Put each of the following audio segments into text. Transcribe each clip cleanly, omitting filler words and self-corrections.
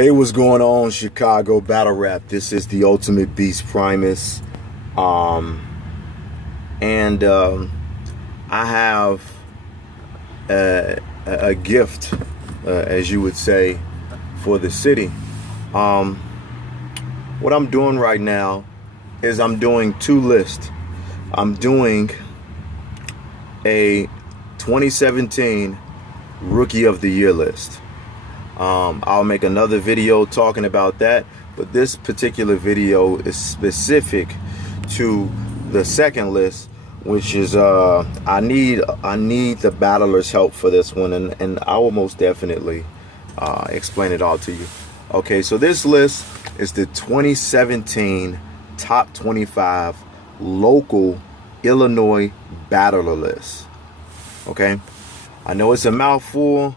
Hey, what's going on, Chicago Battle Rap? This is the Ultimate Beast Primus. Um, and I have a gift, as you would say, for the city. Um, what I'm doing right now is I'm doing two lists. I'm doing a 2017 Rookie of the Year list. I'll make another video talking about that, but this particular video is specific to the second list, which is I need the battler's help for this one, and I will most definitely explain it all to you. Okay, so this list is the 2017 top 25 local Illinois battler list. Okay, I know it's a mouthful,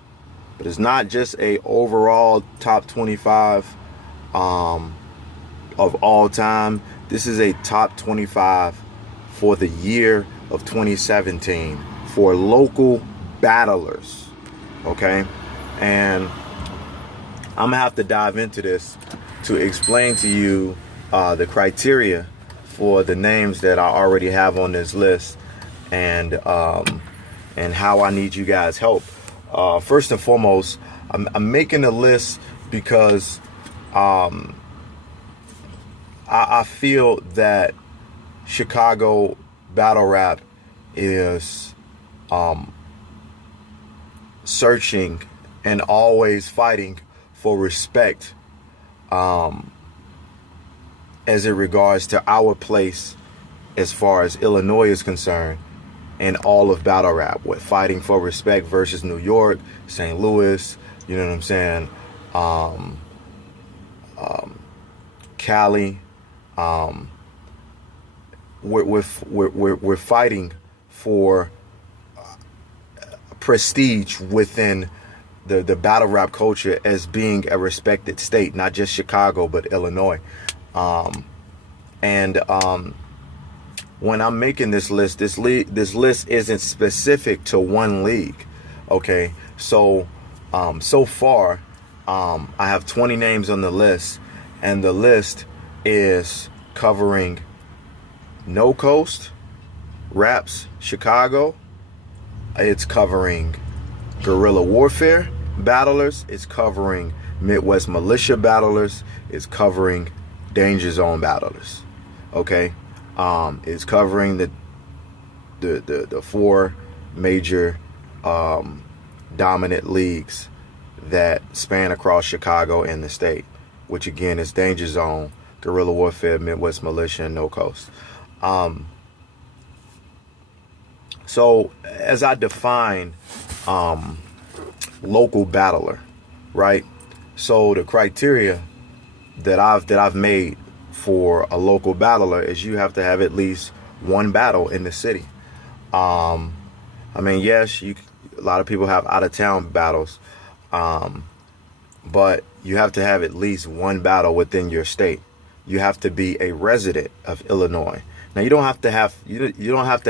but it's not just a overall top 25 of all time. This is a top 25 for the year of 2017 for local battlers. Okay, and I'm gonna have to dive into this to explain to you the criteria for the names that I already have on this list, and how I need you guys' help. First and foremost, I'm making a list because I feel that Chicago battle rap is searching and always fighting for respect as it regards to our place as far as Illinois is concerned, and all of battle rap, with fighting for respect versus New York, St. Louis, you know what I'm saying, Cali. We're fighting for prestige within the battle rap culture as being a respected state, not just Chicago but Illinois. When I'm making this list, this list isn't specific to one league. Okay, so so far I have 20 names on the list, and the list is covering No Coast Raps Chicago. It's covering guerrilla warfare battlers. It's covering Midwest militia battlers. It's covering danger zone battlers. Okay. It's covering the four major dominant leagues that span across Chicago and the state, which again is danger zone, guerrilla warfare, Midwest militia, and No Coast. So as I define local battler, right? So the criteria that I've made for a local battler is you have to have at least one battle in the city. I mean, yes, a lot of people have out of town battles, but you have to have at least one battle within your state. You have to be a resident of Illinois. Now, you don't have to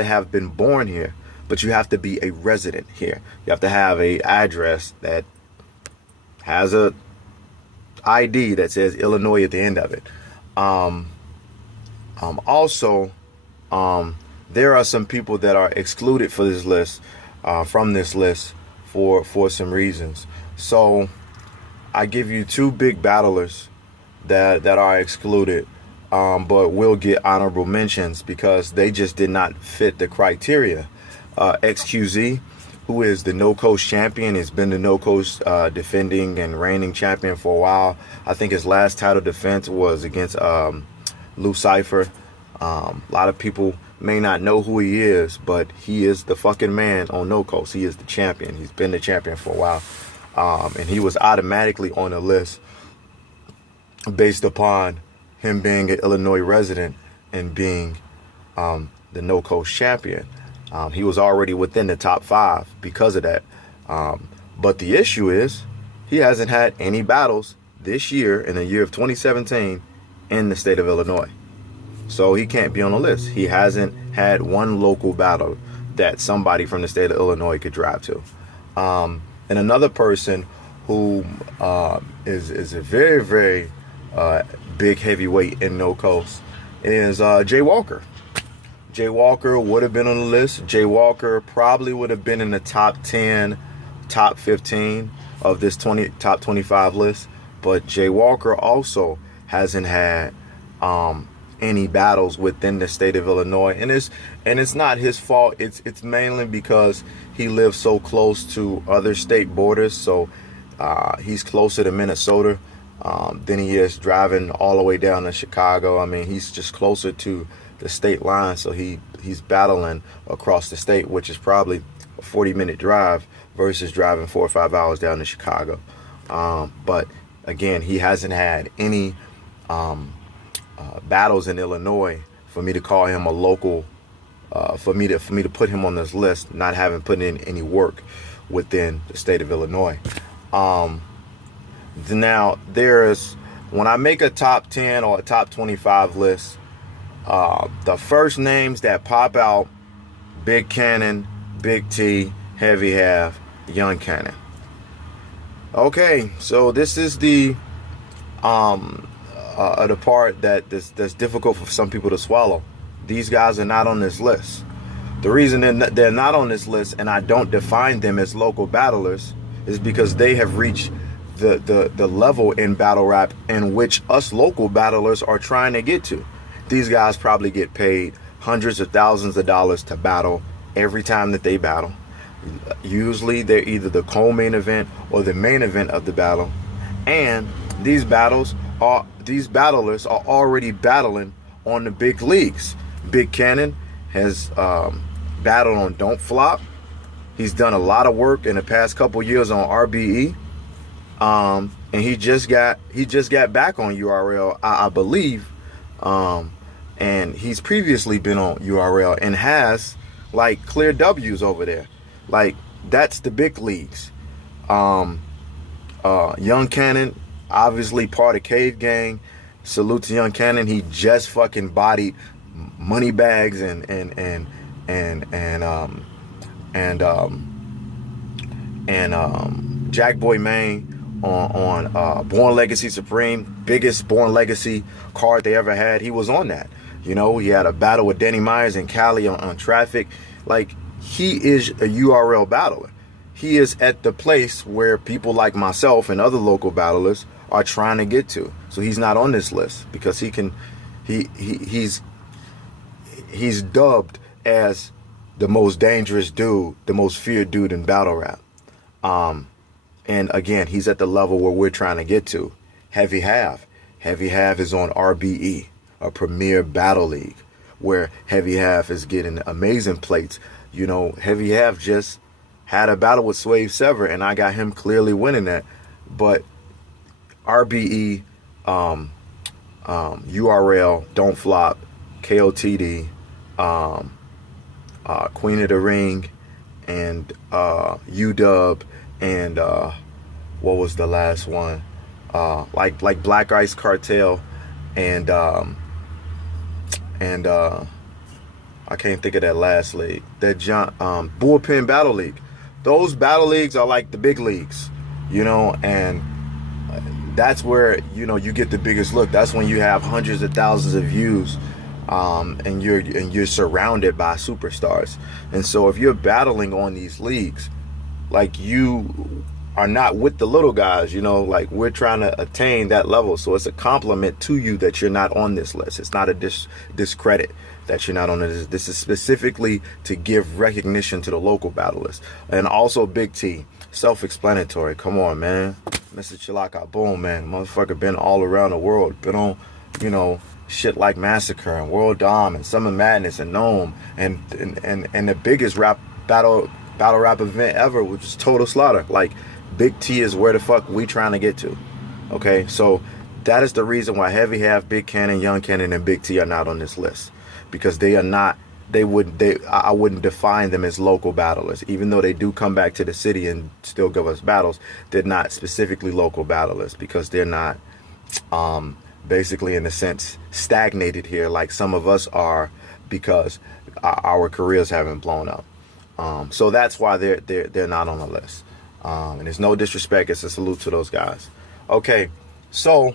have been born here, but you have to be a resident here. You have to have a address that has a ID that says Illinois at the end of it. Also, there are some people that are excluded for this list, from this list for some reasons. So I give you two big battlers that are excluded, but will get honorable mentions because they just did not fit the criteria. XQZ, who is the No Coast champion, has been the No Coast defending and reigning champion for a while. I think his last title defense was against Lou Cypher. A lot of people may not know who he is, but he is the fucking man on No Coast. He is the champion. He's been the champion for a while. And he was automatically on the list based upon him being an Illinois resident and being the No Coast champion. He was already within the top 5 because of that. But the issue is he hasn't had any battles this year, in the year of 2017, in the state of Illinois. So he can't be on the list. He hasn't had one local battle that somebody from the state of Illinois could drive to. And another person who is a very, very big heavyweight in No Coast, is Jay Walker. Jay Walker would have been on the list. Jay Walker probably would have been in the top 10, top 15 of this top 25 list. But Jay Walker also hasn't had any battles within the state of Illinois, and it's not his fault. It's mainly because he lives so close to other state borders. So he's closer to Minnesota than he is driving all the way down to Chicago. I mean, he's just closer to the state line, so he's battling across the state, which is probably a 40-minute drive versus driving 4 or 5 hours down to Chicago. But again, he hasn't had any battles in Illinois for me to call him a local, for me to put him on this list, not having put in any work within the state of Illinois. Now, when I make a top 10 or a top 25 list, the first names that pop out: Big Cannon, Big T, Heavy Half, Young Cannon. Okay, so this is the part that's difficult for some people to swallow. These guys are not on this list. The reason they're not on this list, and I don't define them as local battlers, is because they have reached the level in battle rap in which us local battlers are trying to get to. These guys probably get paid hundreds of thousands of dollars to battle every time that they battle. Usually they're either the co-main event or the main event of the battle. And these battlers are already battling on the big leagues. Big Cannon has battled on Don't Flop. He's done a lot of work in the past couple years on RBE. And he just got back on URL, I believe. And he's previously been on URL and has like clear W's over there. Like, that's the big leagues. Young Cannon, obviously part of Cave Gang. Salute to Young Cannon. He just fucking bodied Moneybags and Jack Boy Maine on Born Legacy Supreme, biggest Born Legacy card they ever had. He was on that. You know, he had a battle with Danny Myers and Cali on Traffic. Like, he is a URL battler. He is at the place where people like myself and other local battlers are trying to get to. So he's not on this list because he's dubbed as the most dangerous dude, the most feared dude in battle rap. And again, he's at the level where we're trying to get to. Heavy Half is on RBE, a premier battle league, where Heavy Half is getting amazing plates. You know, Heavy Half just had a battle with Swave Sever, and I got him clearly winning that. But RBE, URL, Don't Flop, KOTD, Queen of the Ring, and UW, and what was the last one? Like Black Ice Cartel, and I can't think of that last league. That Bullpen Battle League. Those battle leagues are like the big leagues, you know, and that's where, you know, you get the biggest look. That's when you have hundreds of thousands of views, and you're surrounded by superstars. And so if you're battling on these leagues, like, you are not with the little guys, you know, like, we're trying to attain that level. So it's a compliment to you that you're not on this list. It's not a discredit that you're not on this. This is specifically to give recognition to the local battlers. And also Big T, self-explanatory. Come on, man. Mr. Chilaka Boom, man. Motherfucker been all around the world. Been on, you know, shit like Massacre and World Dom and Summer Madness and Gnome and the biggest battle rap event ever, which is Total Slaughter. Like, Big T is where the fuck we trying to get to. Okay, so that is the reason why Heavy Half, Big Cannon, Young Cannon, and Big T are not on this list, because they are not. I wouldn't define them as local battlers, even though they do come back to the city and still give us battles. They're not specifically local battlers because they're not, basically, in a sense, stagnated here like some of us are, because our careers haven't blown up. So that's why they're not on the list. And there's no disrespect. It's a salute to those guys. Okay, so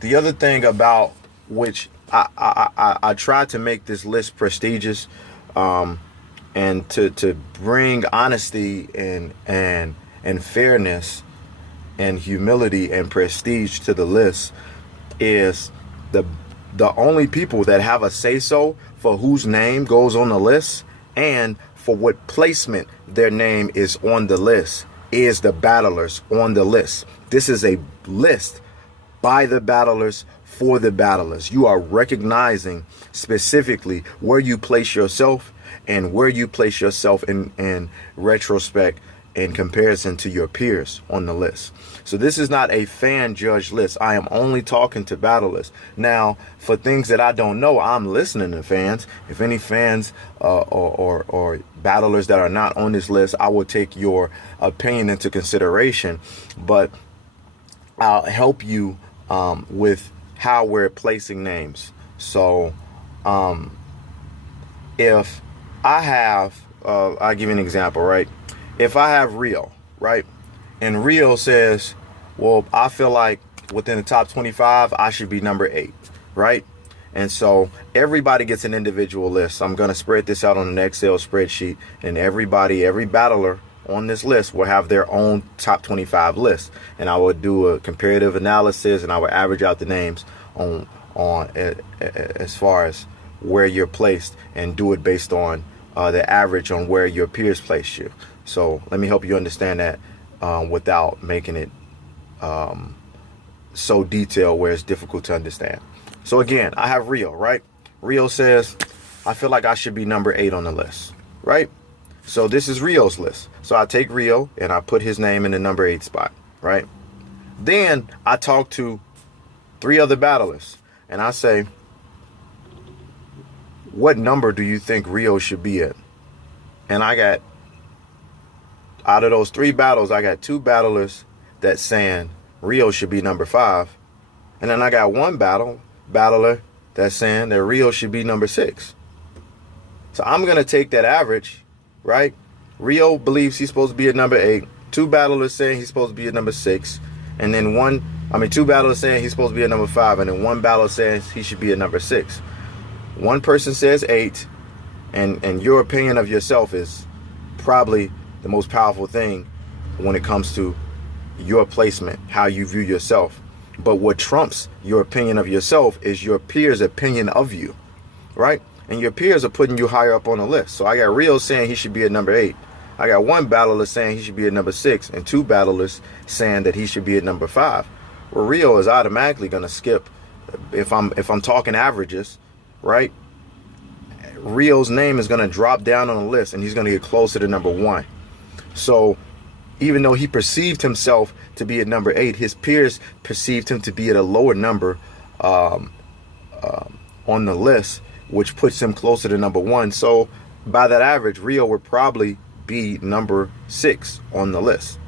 the other thing about which I tried to make this list prestigious, and to bring honesty and fairness and humility and prestige to the list, is the only people that have a say so for whose name goes on the list and for what placement their name is on the list is the battlers on the list. This is a list by the battlers for the battlers. You are recognizing specifically where you place yourself and where you place yourself in retrospect in comparison to your peers on the list. So this is not a fan judge list. I am only talking to battlers. Now, for things that I don't know, I'm listening to fans. If any fans or battlers that are not on this list, I will take your opinion into consideration. But I'll help you with how we're placing names. So if I have, I'll give you an example, right? If I have Rio, right? And Rio says, well, I feel like within the top 25, I should be number 8, right? And so everybody gets an individual list. I'm going to spread this out on an Excel spreadsheet, and every battler on this list will have their own top 25 list. And I will do a comparative analysis, and I will average out the names on as far as where you're placed, and do it based on the average on where your peers place you. So let me help you understand that without making it so detailed where it's difficult to understand. So again, I have Rio, right? Rio says, I feel like I should be number 8 on the list, right? So this is Rio's list. So I take Rio and I put his name in the number 8 spot, right? Then I talk to 3 other battlers and I say, what number do you think Rio should be at? And I got, out of those 3 battles, I got 2 battlers that saying Rio should be number 5. And then I got 1 battler that's saying that Rio should be number 6. So I'm going to take that average, right? Rio believes he's supposed to be at number 8. 2 battlers saying he's supposed to be at number 6. And then 2 battlers saying he's supposed to be at number 5. And then 1 battler says he should be at number 6. One person says 8. And your opinion of yourself is probably the most powerful thing when it comes to your placement, how you view yourself. But what trumps your opinion of yourself is your peers' opinion of you, right? And your peers are putting you higher up on the list. So I got Rio saying he should be at number 8. I got 1 battler saying he should be at number 6, and 2 battlers saying that he should be at number 5. Well, Rio is automatically going to skip. If I'm talking averages, right? Rio's name is going to drop down on the list, and he's going to get closer to number 1. So even though he perceived himself to be at number 8, his peers perceived him to be at a lower number on the list, which puts him closer to number 1. So by that average, Rio would probably be number 6 on the list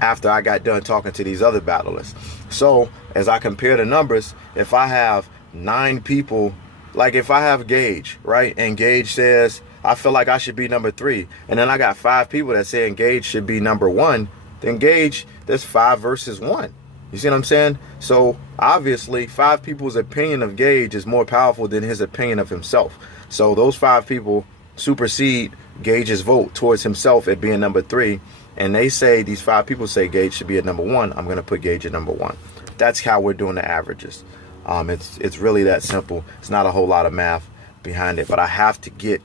after I got done talking to these other battlers. So as I compare the numbers, if I have 9 people, like if I have Gage, right? And Gage says, I feel like I should be number 3. And then I got 5 people that say Gage should be number 1. Then Gage, there's 5 versus 1. You see what I'm saying? So obviously 5 people's opinion of Gage is more powerful than his opinion of himself. So those 5 people supersede Gage's vote towards himself at being number 3. And they say, these 5 people say Gage should be at number 1. I'm going to put Gage at number 1. That's how we're doing the averages. It's really that simple. It's not a whole lot of math behind it, but I have to get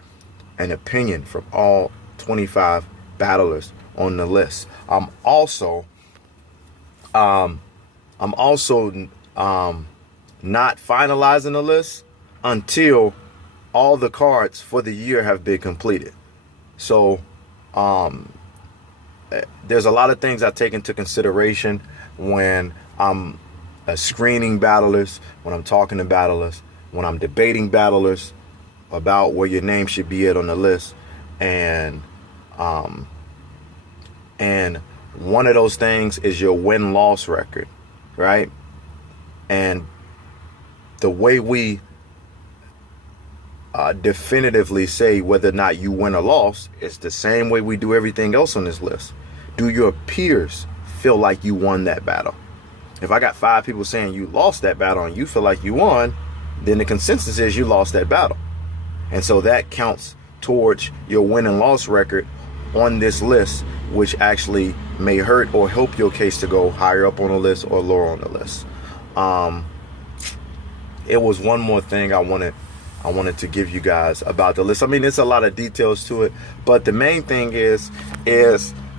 an opinion from all 25 battlers on the list. I'm also not finalizing the list until all the cards for the year have been completed. So there's a lot of things I take into consideration when I'm screening battlers, when I'm talking to battlers, when I'm debating battlers about where your name should be at on the list. And one of those things is your win-loss record, right? And the way we definitively say whether or not you win or lost is the same way we do everything else on this list. do your peers feel like you won that battle? If I got 5 people saying you lost that battle and you feel like you won, then the consensus is you lost that battle. And so that counts towards your win and loss record on this list, which actually may hurt or help your case to go higher up on the list or lower on the list. It was one more thing I wanted to give you guys about the list. I mean, there's a lot of details to it, but the main thing is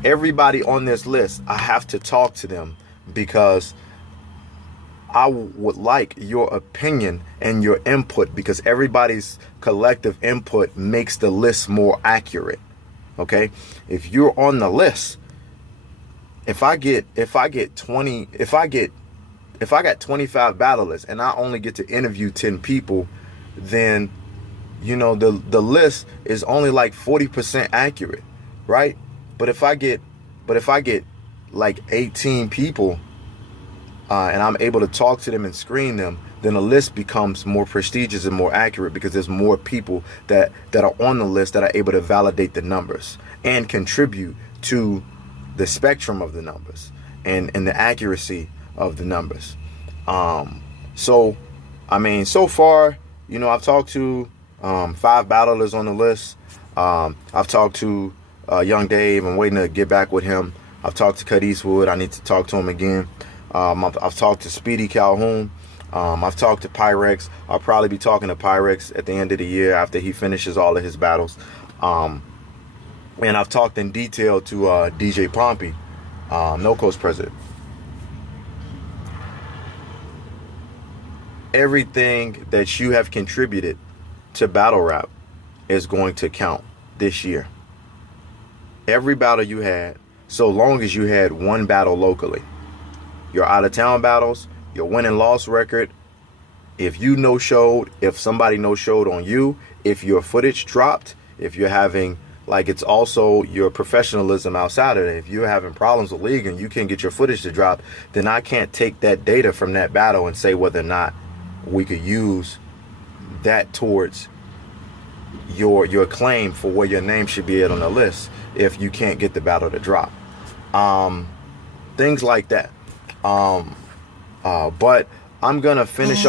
everybody on this list, I have to talk to them because I would like your opinion and your input, because everybody's collective input makes the list more accurate. Okay? If you're on the list, if I got 25 battlers and I only get to interview 10 people, then the list is only like 40% accurate, right? But if I get like 18 people and I'm able to talk to them and screen them, then the list becomes more prestigious and more accurate, because there's more people that are on the list that are able to validate the numbers and contribute to the spectrum of the numbers and the accuracy of the numbers. So I mean, so far, I've talked to 5 battlers on the list. I've talked to Young Dave. I'm waiting to get back with him. I've talked to Cut Eastwood. I need to talk to him again. I've talked to Speedy Calhoun. I've talked to Pyrex. I'll probably be talking to Pyrex at the end of the year after he finishes all of his battles. And I've talked in detail to DJ Pompey, No Coast president. Everything that you have contributed to battle rap is going to count this year. Every battle you had, so long as you had one battle locally. Your out-of-town battles, your win and loss record, if you no-showed, if somebody no-showed on you, if your footage dropped, if you're having, it's also your professionalism outside of it. If you're having problems with league and you can't get your footage to drop, then I can't take that data from that battle and say whether or not we could use that towards your claim for where your name should be at on the list if you can't get the battle to drop. Things like that. But I'm gonna finish off